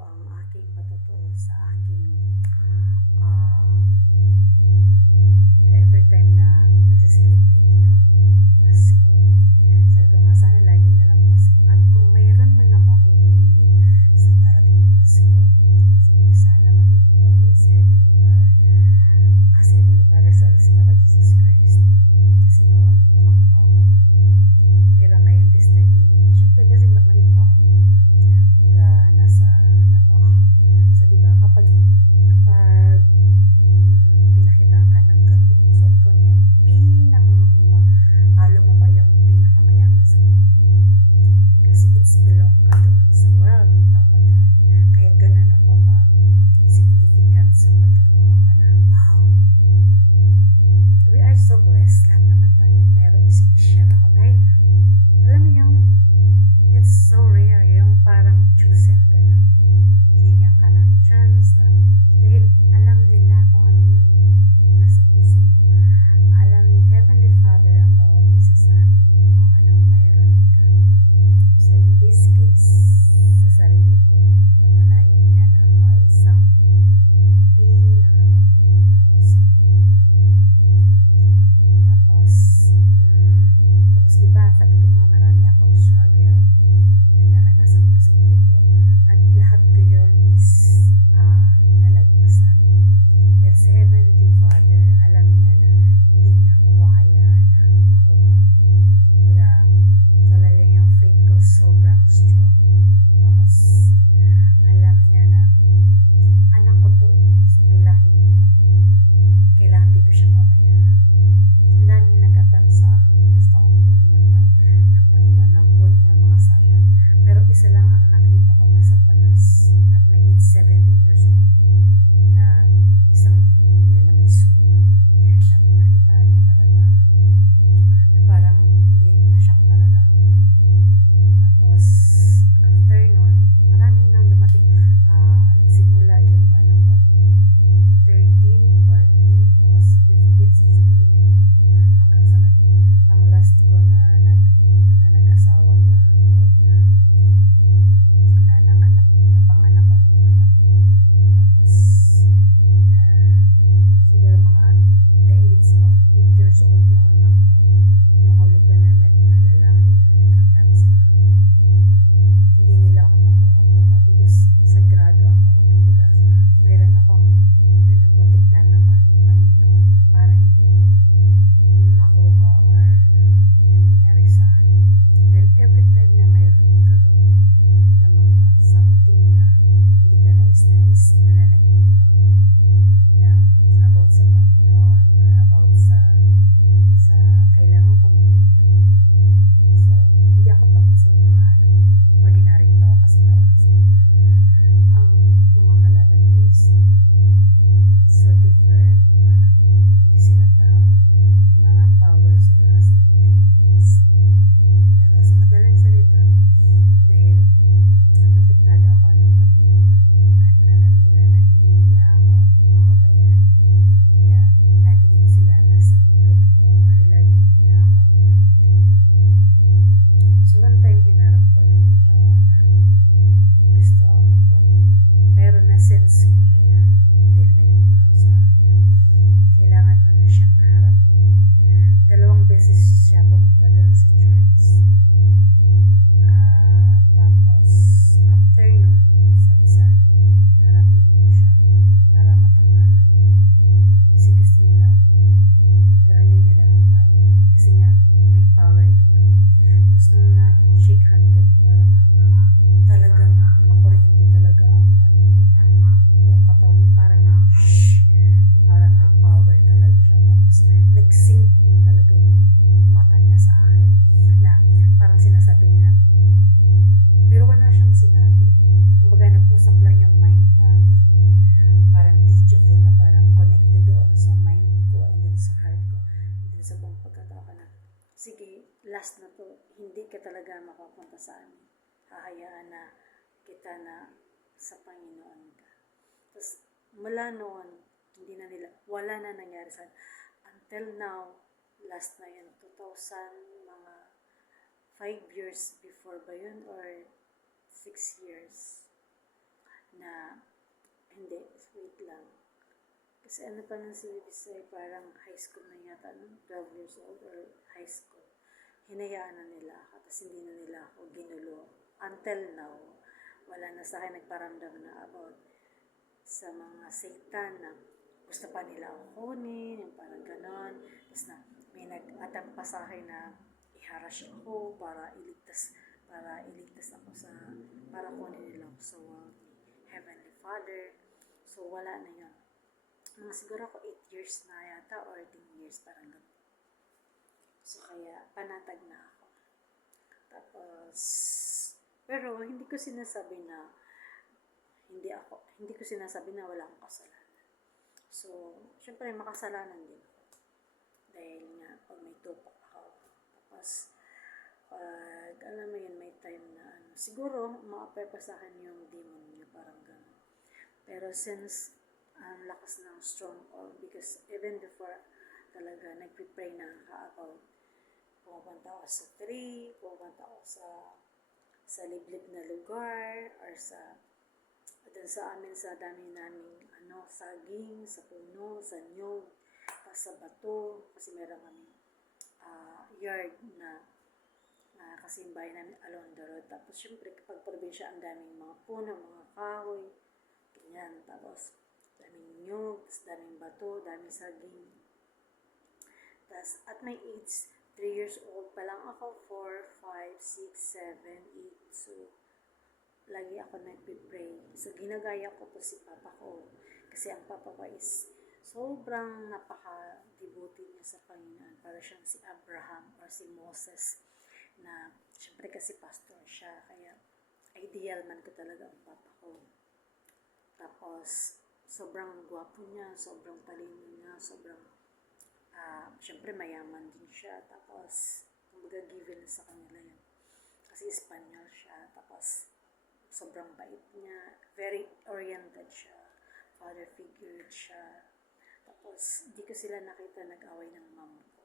ang aking patutuo sa aking ah, every time na magse-celebrate yung Pasko. Sabi ko nga sana lagi na lang Pasko. At kung mayroon man akong hihilingin sa darating na Pasko, sabi ko sana makita ko ulit si Heavenly Father. Si Heavenly Father, si Papa Jesus Christ. Kasi noon, tumakbo ako. Pero ngayon this time hindi na. Siyempre kasi malit pa ako nun. Baga nasa ano pa ako. So diba kapag pinakitaan ka ng ganun, so ikaw na yung talo mo pa yung pinakamayaman sa buong mundo. Because it's belong ka doon sa world ni Papa God. Kaya ganun ako ka significant sa pagkatao ka na. Wow! We are so blessed, lahat naman tayo. Pero special ako dahil alam mo yung it's so rare, yung parang chosen ka na, binigyan ka ng chance na dahil alam nila kung ano yung nasa puso mo. Alam ni Heavenly Father ang bawat isa sa atin kung anong mayroon ka. So in this case, sa sarili ko, napatunayan niya na ako ay isang pinakamabuting tao sa buong mundo. Tapos diba, sabi ko nga marami akong struggle na naranasan ko sa buhay ko. At lahat ko yun is nalagpasan. Dahil sa Heavenly Father, alam niya na hindi niya ako hahayaan na makuha. Kumbaga, talaga yung faith ko sobrang strong. Tapos, alam niya na anak ko to eh. So, kailangan hindi ko siya pabayaan. Ang daming nag-attempt sa akin na gusto akong kunin ng Panginoon, ng kunin ng mga Satan. Pero isa lang ang nakita ko na Satanas at may age 70 years old na isang demonyo na may sungay na pinakitaan niya talaga na parang na-shock talaga ako doon. Tapos after nun, marami nang dumating. Nagsimula yung ano ko 13, 14, tapos 15, 16, 17, 19 hanggang sa ang last ko na nag-asawa na ako na napanganak ko na yung anak ko. Tapos na siguro mga at the age of 8 years old yung anak ko, yung huli ko na met na lalaki na nag-attempt sa akin. Hindi nila ako makuha because sagrado ako eh. Kumbaga mayroon akong pinaprotektahan na ni Panginoon na para hindi ako makuha or may mangyari sa akin. Then every time na mayroon gagawa na mga something na hindi ka nais-nais, nananaginip ako ng about sa Panginoon or about sa kailangan ko mag-ingat. So, hindi ako takot sa mga ordinaryong tao kasi tao lang sila. Ang mga kalaban ko is so different. Parang hindi sila tao. May mga powers sila as in demons. Pero sa madaling salita, dahil naprotektado ako ng Panginoon at alam nila na hindi nila ako makabayaan. Kaya lagi din sila nasa likod ko or lagi nila ako pinaprotektahan. So one time hinarap ko na yung tao na gusto ako kunin. Pero na-sense ko na yan dahil may nagpunong sa akin na kailangan mo na siyang harapin. 2 beses siya pumunta doon sa church. Tapos after nun, sabi sa akin, harapin mo siya para matanggal na yun. Kasi gusto nila ako. Pero hindi nila ako kaya. Kasi nga, may power din ako. Tapos nung na-shake hand ko, parang talagang nakuryente talaga ang ano ko. Buong katawan niya parang parang may power talaga siya. Tapos nag-sink in talaga yung mata niya sa akin. Na parang sinasabi niya na, pero wala siyang sinabi. Kumbaga nag-usap lang yung mind namin. Parang deja vu na parang connected doon sa mind ko and then sa heart ko. And then sa buong pagkatao ka na, sige, last na to. Hindi ka talaga makapunta sa amin. Hahayaan na kita na sa Panginoon ka. Tapos mula noon, hindi na nila, wala na nangyari sa until now, last na yun, 2000, mga 5 years before ba yun or 6 years. na, hindi, wait lang. Kasi ano pa nung si Bisay, parang high school na yata, no? 12 years old or high school. Hinayaan na nila ako, tapos hindi na nila ako ginulo. Until now, wala na sa akin nagparamdam na about sa mga satan na gusto pa nila ako kunin, yung parang ganon. Tapos na may nag-attempt pa sa akin na iharash ako para iligtas ako sa, para kunin nila ako sa world ni Heavenly Father. So wala na yun. Mga siguro ako 8 years na yata or 10 years, parang gano'n. So kaya panatag na ako. Tapos, pero hindi ko sinasabi na hindi ko sinasabi na wala akong kasalanan. So, syempre makasalanan din ako. Dahil nga, pag may tupak ako, tapos, pag, alam mo yun, may time na, siguro, ma-appear pa sa akin yung demon niya, parang gano'n. Pero since, ang lakas ng stronghold, because even before, talaga, nagpipray na ka about, pumunta ako sa tree, pumunta ako sa liblib na lugar, or dun sa amin, sa dami naming saging, sa puno, sa nyog, sa bato, kasi meron kami yard na kasi yung bahay namin along the road. Tapos syempre kapag probinsya, ang daming mga puno, mga kahoy, ganyan. Tapos daming nyog, daming bato, daming saging. Tapos at my age, 3 years old pa lang ako, 4, 5, 6, 7, 8. So lagi ako nagpipray. So, ginagaya ko po si Papa ko. Kasi ang Papa ko is sobrang napaka-devoted niya sa Panginoon. Para siyang si Abraham or si Moses na, syempre kasi pastor siya. Kaya, ideal man ko talaga ang Papa ko. Tapos, sobrang gwapo niya, sobrang talino niya, sobrang, syempre mayaman din siya. Tapos, kumbaga given sa kanila yun. Kasi Espanyol siya. Tapos, sobrang bait niya, very oriented siya, father figure siya. Tapos, hindi ko sila nakita nag-away ng mom ko.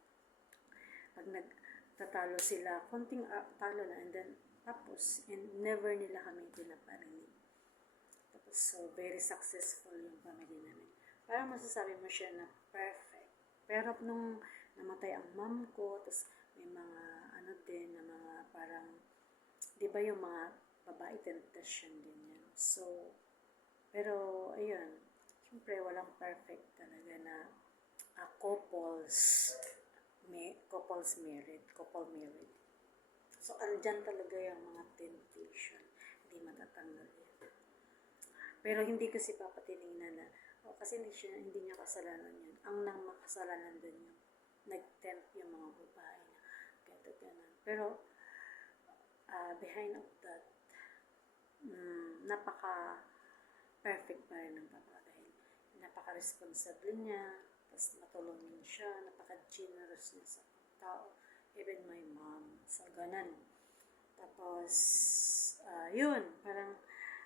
Pag nagtatalo sila, konting talo na, and then, tapos, and never nila kami pinaparinig. Tapos, so, very successful yung family namin. Parang masasabi mo siya na perfect. Pero nung namatay ang mom ko, tapos may mga, din, na mga parang, di ba yung mga babae, temptation din yan. So, pero, ayun, syempre, walang perfect talaga na couple married. So, andyan talaga yung mga temptation. Hindi matatanggal yan. Pero, hindi ko si Papa tinignan na, kasi hindi niya kasalanan yan. Ang nang makasalanan din yung nag-tempt yung mga babae na ganun. Pero, behind of that, napaka-perfect pa rin ng Papa dahil napaka-responsable niya, tapos matulungin siya, napaka-generous niya sa tao, even my mom, so ganun. Tapos, yun, parang,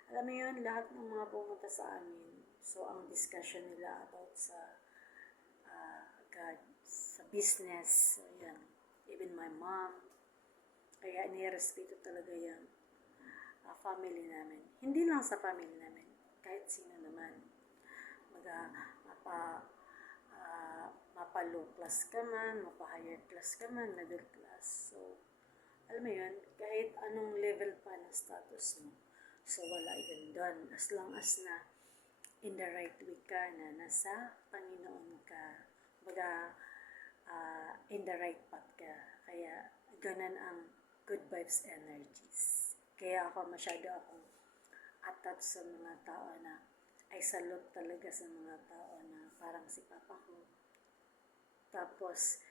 alam mo yun, lahat ng mga pumunta sa amin, so ang discussion nila about sa God, sa business, so yan, even my mom, kaya nirespeto talaga yan. Family namin. Hindi lang sa family namin, kahit sino naman. Mapa-low class ka man, mapa-higher class ka man, middle class. So, alam mo yun, kahit anong level pa ng status mo. So, wala yun doon. As long as na in the right way ka, na nasa Panginoon ka, in the right path ka. Kaya, ganun ang good vibes energies. Kaya ako akong attached sa mga tao na, ay salute talaga sa mga tao na parang si Papa ko. Tapos,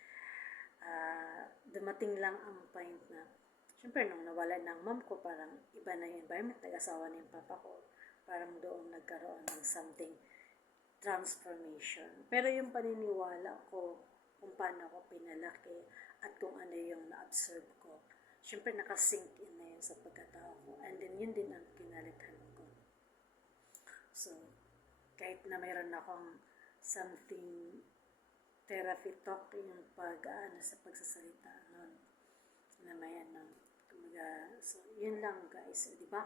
dumating lang ang point na, syempre nung nawala ng mom ko, parang iba na yung environment, nag-asawa na yung Papa ko. Parang doon nagkaroon ng something, transformation. Pero yung paniniwala ko, kung paano ako pinalaki, at kung ano yung na-observe ko, syempre nakasink in na yun sa pagkatao ko. And then yun din ang kinalikhan ko. So, kahit na mayroon akong something therapy talk, yung sa pagsasalita nun, na may so, yun lang guys. Di ba?